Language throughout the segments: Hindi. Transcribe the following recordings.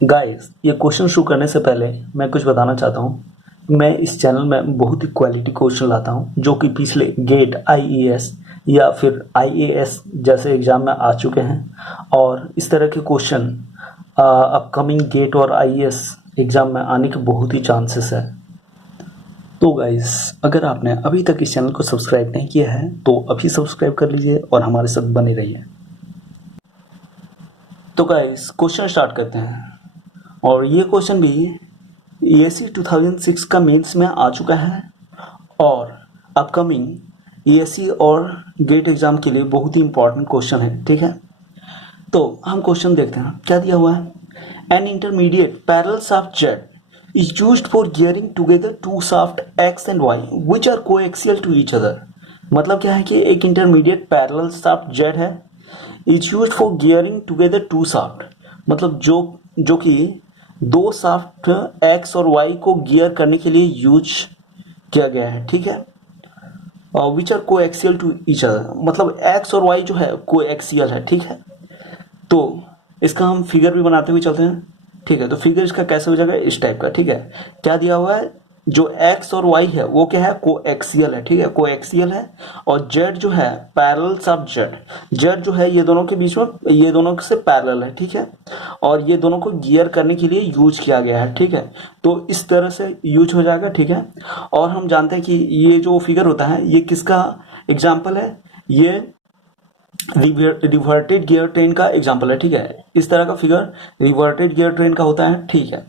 गाइस, ये क्वेश्चन शुरू करने से पहले मैं कुछ बताना चाहता हूँ। मैं इस चैनल में बहुत ही क्वालिटी क्वेश्चन लाता हूँ जो कि पिछले गेट आईईएस या फिर आईएएस जैसे एग्ज़ाम में आ चुके हैं, और इस तरह के क्वेश्चन अपकमिंग गेट और आईएएस एग्ज़ाम में आने के बहुत ही चांसेस है। तो गाइस, अगर आपने अभी तक इस चैनल को सब्सक्राइब नहीं किया है तो अभी सब्सक्राइब कर लीजिए और हमारे साथ बने रहिए। तो गाइस, क्वेश्चन स्टार्ट करते हैं। और ये क्वेश्चन भी ईएससी 2006 का मेंस में आ चुका है और अपकमिंग ईएससी और गेट एग्जाम के लिए बहुत ही इंपॉर्टेंट क्वेश्चन है। ठीक है, तो हम क्वेश्चन देखते हैं क्या दिया हुआ है। An intermediate parallel shaft jet is used for gearing together two shaft X and Y which are coaxial to each other। मतलब क्या है कि एक इंटरमीडिएट पैरेलल शाफ्ट जेट है, is used for gearing together two shaft, मतलब जो कि दो शाफ्ट X और Y को गियर करने के लिए यूज किया गया है। ठीक है, which are coaxial to each other, मतलब X और Y जो है कोएक्सियल है। ठीक है, तो इसका हम फिगर भी बनाते हुए चलते हैं। ठीक है, तो फिगर इसका कैसे हो जाएगा, इस टाइप का। ठीक है, क्या दिया हुआ है, जो x और y है वो क्या है, कोएक्सियल है। ठीक है, कोएक्सियल है। और z जो है पैरेलल शाफ्ट z जो है ये दोनों के बीच में, ये दोनों से पैरेलल है। ठीक है, और ये दोनों को गियर करने के लिए यूज किया गया है। ठीक है, तो इस तरह से यूज हो जाएगा। ठीक है, और हम जानते हैं कि ये जो फिगर होता है ये किसका एग्जाम्पल है, ये रिवर्टेड गियर ट्रेन का एग्जाम्पल है। ठीक है, इस तरह का फिगर रिवर्टेड गियर ट्रेन का होता है। ठीक है,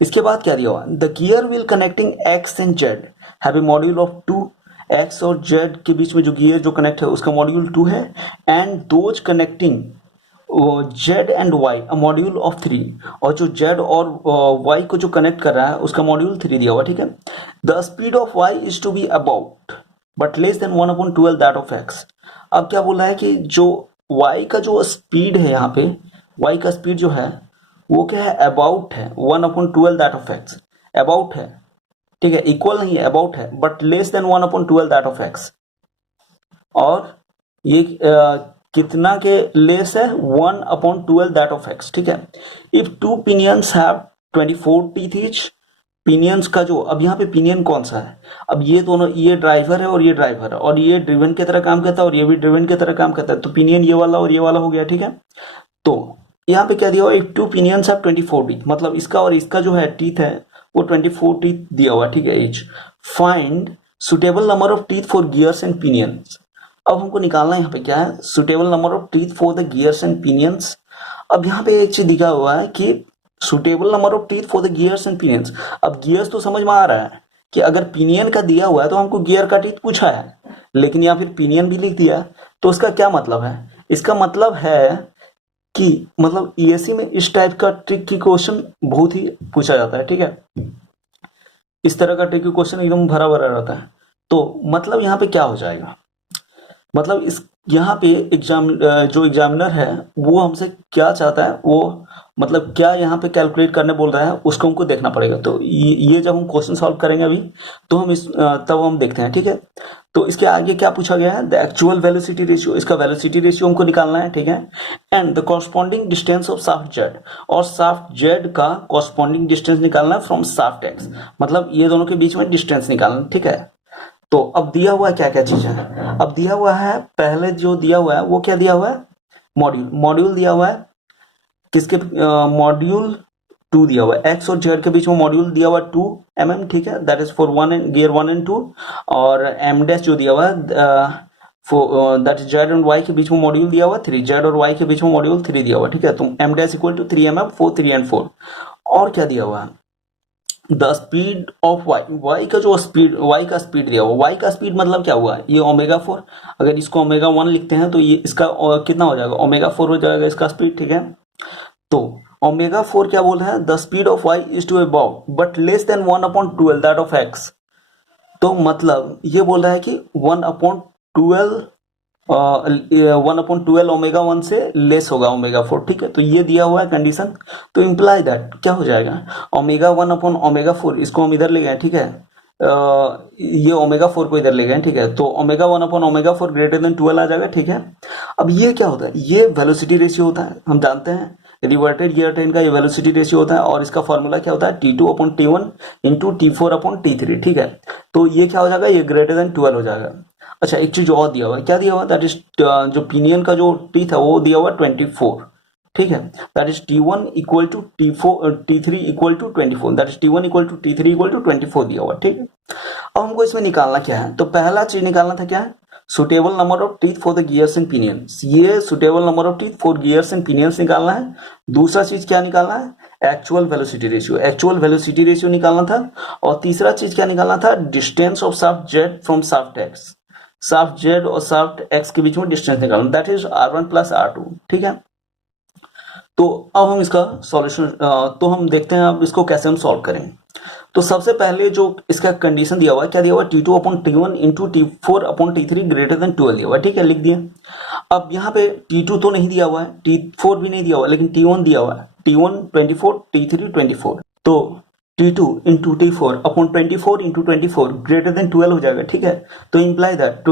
इसके बाद क्या दिया हुआ, the gear wheel connecting x and Z have a module of 2। X और जेड के बीच में जो गियर जो कनेक्ट है उसका मॉड्यूल 2 है, and those connecting Z and why a module of 3। और जो जेड और वाई को जो कनेक्ट कर रहा है उसका मॉड्यूल 3 दिया हुआ। ठीक है, the speed of Y is to be about but less than 1/12 that of X. अब क्या बोला है कि जो y का जो स्पीड है, यहाँ पे y का स्पीड जो है वो क्या है, अबाउट है 1/12 दैट ऑफ एक्स। अबाउट है, ठीक है, इक्वल नहीं है, अबाउट है, but less than 1/12 that of x. और ये कितना के लेस है, 1/12 दैट ऑफ एक्स। ठीक है, if two pinions have 24 teeth each, pinions का जो, अब यहाँ पे पिनियन कौन सा है, अब ये दोनों, ये ड्राइवर है और ये ड्राइवर है, और ये ड्रिवन की तरह काम करता है और ये भी ड्रिवन की तरह काम करता है, तो पिनियन ये वाला और ये वाला हो गया। ठीक है, तो यहाँ पे क्या दिया हुआ, if two pinions have 24 teeth, मतलब इसका और इसका जो है टीथ है वो 24 टीथ दिया हुआ। ठीक है, each. Find suitable number of teeth for gears and pinions. अब हमको निकालना है यहाँ पे क्या है, suitable number of teeth for the gears and pinions. अब यहाँ पे एक चीज दिखा हुआ है कि suitable number of teeth for the gears and pinions. अब गियर्स तो समझ में आ रहा है कि अगर पिनियन का दिया हुआ है तो हमको गियर का टीथ पूछा है, लेकिन या फिर पिनियन भी लिख दिया, तो उसका क्या मतलब है, इसका मतलब है कि मतलब ईएससी में इस टाइप का ट्रिक की क्वेश्चन बहुत ही पूछा जाता है। ठीक है, इस तरह का ट्रिक की क्वेश्चन एकदम भरा भरा रहता है। तो मतलब यहाँ पे क्या हो जाएगा, मतलब इस यहाँ पे जो एग्जामिनर है वो हमसे क्या चाहता है, वो मतलब क्या यहाँ पे कैलकुलेट करने बोल रहा है उसको हमको देखना पड़ेगा। तो ये जब हम क्वेश्चन सॉल्व करेंगे अभी, तो हम तब हम देखते हैं। ठीक है, तो इसके आगे क्या पूछा गया है, द एक्चुअल वेलोसिटी रेशियो, इसका वेलोसिटी रेशियो हमको निकालना है। ठीक है, and the corresponding distance of shaft Z, और शाफ्ट जेड का कॉरस्पॉन्डिंग डिस्टेंस निकालना है फ्रॉम शाफ्ट एक्स, मतलब ये दोनों के बीच में डिस्टेंस निकालना। ठीक है, तो अब दिया हुआ है क्या क्या चीज है, अब दिया हुआ है, पहले जो दिया हुआ है वो क्या दिया हुआ है, मॉड्यूल दिया हुआ है, किसके मॉड्यूल 2 दिया हुआ है, एक्स और जेड के बीच में मॉड्यूल दिया हुआ है 2 mm। ठीक है, that is for gear 1 and 2। और एम डैश जो दिया हुआ है that is Z and Y के बीच में मॉड्यूल दिया हुआ है 3, जेड और वाई के बीच में मॉड्यूल 3 दिया हुआ है। ठीक है, तो M dash equal to 3 mm for 3 and 4। और क्या दिया हुआ है, द स्पीड ऑफ वाई का जो स्पीड, वाई का स्पीड दिया हुआ, वाई का स्पीड मतलब क्या हुआ, ये ω4, अगर इसको ω1 लिखते हैं तो ये इसका कितना हो जाएगा, ω4 हो जाएगा इसका स्पीड। ठीक है, तो ω4 क्या बोल रहा है, the speed of Y is to about but less than 1/12 that of X. तो मतलब ये बोल रहा है कि 1/12 ω1 से लेस होगा ω4। ठीक है, तो ये दिया हुआ है कंडीशन, तो इम्प्लाई दैट क्या हो जाएगा, ω1/ω4, इसको हम इधर ले गए। ठीक है, ये ω4 को इधर ले गए। ठीक है, तो ω1/ω4 ग्रेटर देन 12 आ जाएगा। ठीक है, अब ये क्या होता है, ये वेलोसिटी रेशियो होता है, हम जानते हैं रिवर्टेड गियर ट्रेन का ये वेलोसिटी रेशियो होता है और इसका फॉर्मूला क्या होता है T2/T1 इंटू T4/T3, ठीक है। तो ये क्या हो जाएगा, ये ग्रेटर देन 12 हो जाएगा। अच्छा, एक चीज और दिया हुआ है, क्या दिया हुआ, दैट इज जो पिनियन का जो टीथ है वो दिया हुआ 24, ठीक है। That is T1 equal to T3 equal to 24, that is T1 equal to T3 equal to 24 दिया हुआ, ठीक है। अब हमको इसमें निकालना क्या है, तो पहला चीज निकालना था क्या है, suitable number of teeth for the gears and pinions. ये suitable number of teeth for gears and pinions निकालना है। दूसरा चीज क्या निकालना है, actual velocity ratio, actual velocity ratio निकालना था। और तीसरा चीज क्या निकालना था, distance of shaft Z from shaft X, shaft Z और शाफ्ट एक्स के बीच में डिस्टेंस निकालना, that is R1 plus R2, ठीक है। तो अब हम इसका सॉल्यूशन, तो हम देखते हैं अब इसको कैसे हम सॉल्व करें। तो सबसे पहले जो इसका कंडीशन दिया हुआ है, क्या दिया हुआ है, T2/T1 into T4/T3 greater than 12 दिया हुआ है, ठीक है, लिख दिया। अब यहाँ पे T2 तो नहीं दिया हुआ है, T4 भी नहीं दिया हुआ है, लेकिन T1 दिया हुआ है, T1 24, T3 24, तो T2 into T4/24 into 24 greater than 12 हो जाएगा, ठीक है। तो imply that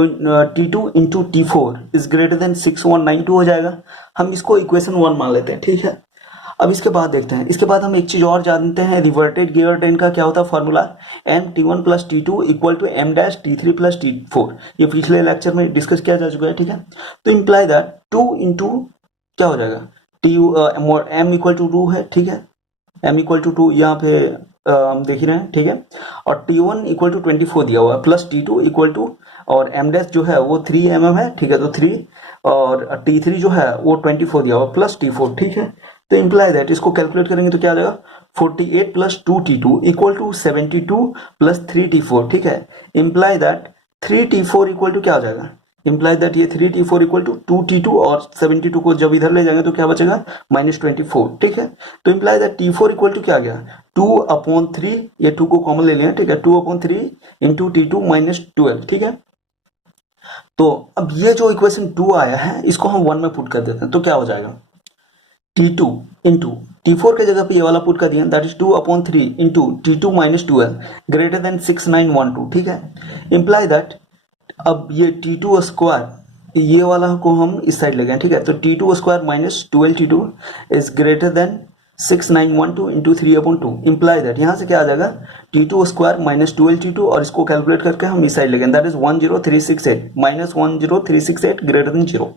T2 into T4 is greater than 6192 हो जाएगा। हम इसको इक्वेशन 1 मान लेते हैं, ठीक है। अब इसके बाद देखते हैं, इसके बाद हम एक चीज और जानते हैं, रिवर्टेड गियर ट्रेन का क्या होता है formula, MT1 plus T2 equal to M-T3 plus T4। ये पिछले लेक्चर में डिस्कस किया जा चुका है, ठीक है। तो इम्प्लाई दैट 2 इंटू क्या हो जाएगा, M इक्वल टू 2 है, ठीक है, M इक्वल टू 2 यहाँ पे हम देख ही रहे हैं, ठीक है। और T1 इक्वल टू 24 दिया हुआ है, प्लस T2 इक्वल टू, और M- जो है वो 3 mm है, ठीक है, तो 3, और T3 जो है वो 24 दिया हुआ प्लस T4, ठीक है। तो इम्प्लाई दैट इसको कैलकुलेट करेंगे तो क्या आ जाएगा, 48 plus 2T2 equal to 72 plus 3T4, ठीक है। Imply that 3T4 equal to क्या हो जाएगा, इम्प्लाई दैट ये 3T4 इक्वल टू 2T2 और 72 को जब इधर ले जाएंगे तो क्या बचेगा, -24, ठीक है। तो imply that T4 equal to क्या आ गया, 2/3, ये 2 को कॉमन ले लिया, ठीक है, 2/3 इंटू T2 -12, ठीक है। तो अब ये जो इक्वेशन 2 आया है इसको हम 1 में पुट कर देते हैं, तो क्या हो जाएगा, T2 इंटू T4 के जगह पे ये वाला पुट कर दिया, that is 2/3 into T2 -12 greater than 6912, ठीक है। इम्प्लाई दैट अब ये T2 स्क्वायर, ये वाला को हम इस साइड ले गए, ठीक है। तो T2 square minus 12T2 is greater than 6912 into 3/2। Imply that यहाँ से क्या आ जाएगा, T2 स्क्वायर माइनस 12T2, और इसको कैलकुलेट करके हम इस साइड ले गए, that is 10368 minus 10368 greater than 0।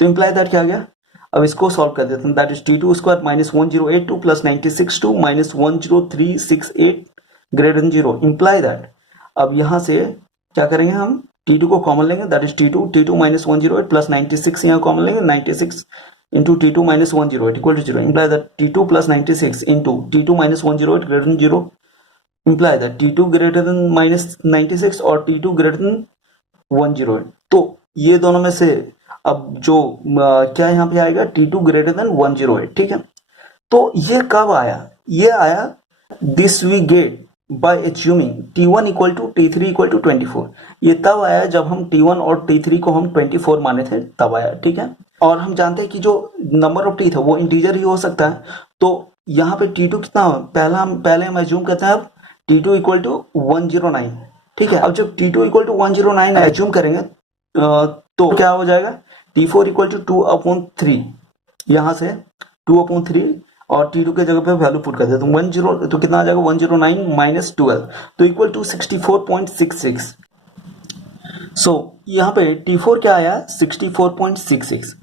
तो इम्प्लाई दैट क्या आ गया, अब इसको सॉल्व कर देते हैं, that is T2 square minus 1082 plus 962 minus 10368 greater than 0। Imply that अब यहाँ से क्या करेंगे, हम T2 को कॉमन लेंगे, that is T2 minus 108 plus 96 यहाँ कॉमन लेंगे, 96 into T2 minus 108 equal to 0। Imply that T2 plus 96 into T2 minus 108 greater than 0। Imply that T2 greater than minus 96 और T2 ग्रेटर देन 108। तो ये दोनों में से अब जो क्या यहाँ पे आएगा, T2 ग्रेटर देन 108, ठीक है। तो ये कब आया, ये आया this we get by assuming T1 equal to T3 equal to 24। ये तब आया जब हम T1 और T3 को हम 24 माने थे, तब आया, ठीक है। और हम जानते हैं कि जो नंबर ऑफ टीथ है वो इंटीजर ही हो सकता है, तो यहाँ पे T2 कितना हो, पहले हम एज्यूम करते हैं अब T2 इक्वल टू 109, ठीक है। अब जब T2 इक्वल टू 109 एज्यूम करेंगे तो क्या हो जाएगा, T4 इक्वल टू 2/3, यहाँ से 2/3 और T2 के जगह पे वैल्यू पुट कर देते हैं 10, तो कितना आ जाएगा 109 माइनस 12, तो इक्वल टू 64.66। सो यहाँ पे T4 क्या आया, 64.66।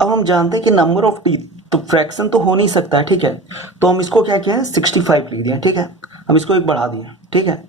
अब हम जानते हैं कि नंबर ऑफ टीथ तो फ्रैक्शन तो हो नहीं सकता है, ठीक है। तो हम इसको क्या किया है, 65 लिख दिया, ठीक है। हम इसको एक बढ़ा दिया, ठीक है।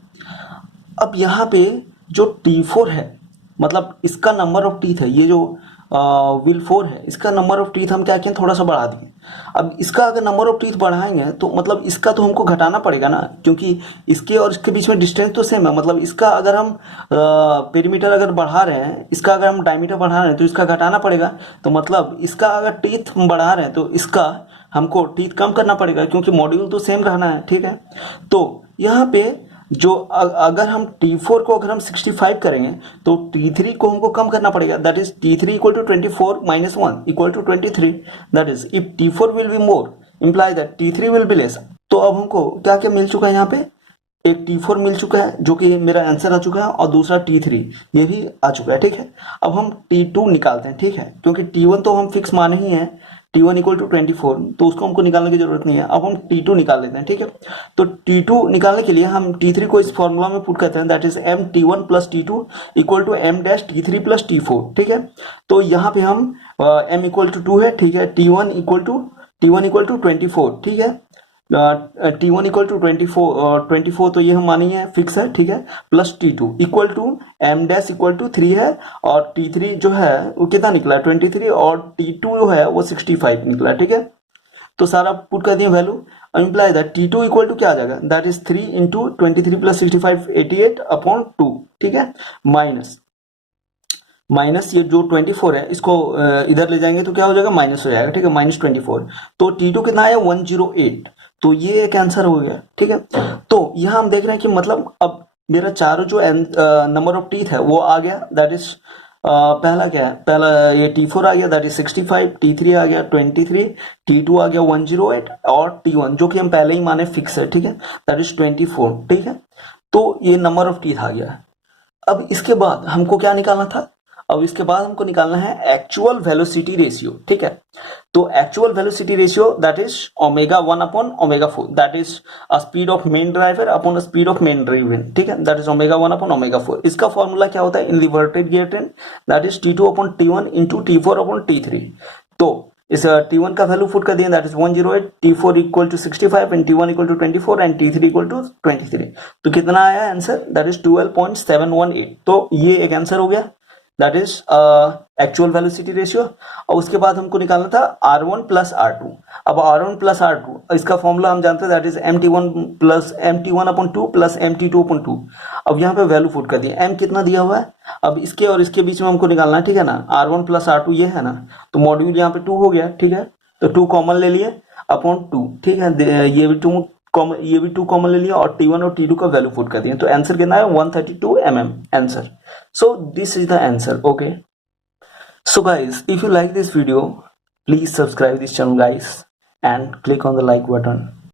अब यहाँ पे जो T4 है, मतलब इसका नंबर ऑफ टीथ है, ये जो व्हील 4 है, इसका नंबर ऑफ टीथ हम क्या किए, थोड़ा सा बढ़ा दिए। अब इसका अगर नंबर ऑफ टीथ बढ़ाएंगे तो मतलब इसका तो हमको घटाना पड़ेगा ना, क्योंकि इसके और इसके बीच में डिस्टेंस तो सेम है। मतलब इसका अगर हम पेरीमीटर अगर बढ़ा रहे हैं, इसका अगर हम डायमीटर बढ़ा रहे हैं तो इसका घटाना पड़ेगा। तो मतलब इसका अगर टीथ हम बढ़ा रहे हैं तो इसका हमको टीथ कम करना पड़ेगा, क्योंकि मॉड्यूल तो सेम रहना है, ठीक है। तो यहाँ पे जो अगर हम T4 को अगर हम 65 करेंगे तो T3 को हमको कम करना पड़ेगा, that is T3 equal to 24 minus 1 equal to 23, that is if T4 will be more imply that T3 will be less. तो अब हमको क्या क्या मिल चुका है, यहाँ पे एक T4 मिल चुका है जो कि मेरा आंसर आ चुका है, और दूसरा T3 ये भी आ चुका है, ठीक है। अब हम T2 निकालते हैं, ठीक है, क्योंकि T1 तो हम फिक्स माने ही हैं, T1 इक्वल टू 24, तो उसको हमको निकालने की जरूरत नहीं है। अब हम T2 निकाल लेते हैं, ठीक है। तो T2 निकालने के लिए हम T3 को इस फॉर्मूला में पुट करते हैं, that is m T1 plus T2 equal to m dash T3 plus T4, ठीक है। तो यहाँ पे हम m इक्वल टू 2 है, ठीक है। T1 इक्वल टू 24, ठीक है। T1 इक्वल टू 24 तो ये हम मानेंगे फिक्स है, ठीक है। Plus T2 equal to m dash equal to 3 है, और T3 जो है वो कितना निकला 23, और T2 जो है वो 65 निकला, ठीक है। तो सारा पुट कर दिए value, imply that T2 equal to क्या आ जाएगा, that is 3 into 23 plus 65 88 upon 2, ठीक है। माइनस ये जो 24 है इसको इधर ले जाएंगे तो क्या हो जाएगा, माइनस हो जाएगा, ठीक है। -24, तो T2 कितना है 108, तो ये एक आंसर हो गया, ठीक है। तो यहाँ हम देख रहे हैं कि मतलब अब मेरा चारों जो नंबर ऑफ टीथ है वो आ गया, दैट इज पहला क्या है, पहला ये T4 आ गया, दैट इज 65, T3 आ गया 23, T2 आ गया 108, और T1 जो कि हम पहले ही माने फिक्स है, ठीक है, दैट इज 24, ठीक है। तो ये नंबर ऑफ टीथ आ गया। अब इसके बाद हमको क्या निकालना था, अब इसके बाद हमको निकालना है एक्चुअल वेलोसिटी रेशियो, ठीक है। तो actual velocity ratio that is omega 1 upon omega 4, that is speed of main driver upon speed of main driven, ठीक है। That is omega 1 upon omega 4। इसका फॉर्मूला क्या होता है in reverted gear train, that is T2 upon T1 into T4 upon T3। तो इस T1 का वैल्यू पुट कर दिया, that is 108, T4 equal to 65 and T1 equal to 24 and T3 equal to 23। तो कितना आया आंसर, दैट इज 12.718। तो ये एक आंसर हो गया, that is actual velocity ratio. और उसके बाद हमको निकालना था R1 प्लस R2। अब R1 प्लस R2 इसका फॉर्मूला हम जानते हैं, that is MT1 upon 2 plus MT2 upon 2। अब यहाँ पे वैल्यू पुट कर दिया, m कितना दिया हुआ है, अब इसके और इसके बीच में हमको निकालना है, ठीक है ना। R1 प्लस R2 ये है ना, तो मॉड्यूल यहाँ पे 2 हो गया, ठीक है। तो 2 कॉमन ले लिए अपॉन 2, ठीक है। ये भी 2 कॉमन, ये भी 2 कॉमन ले लिया, और T1 और T2 का वैल्यू पुट कर दिया। तो आंसर कितना है 132 mm answer. So this is the answer, okay. So guys, if you like this video, please subscribe this channel guys and click on the like button.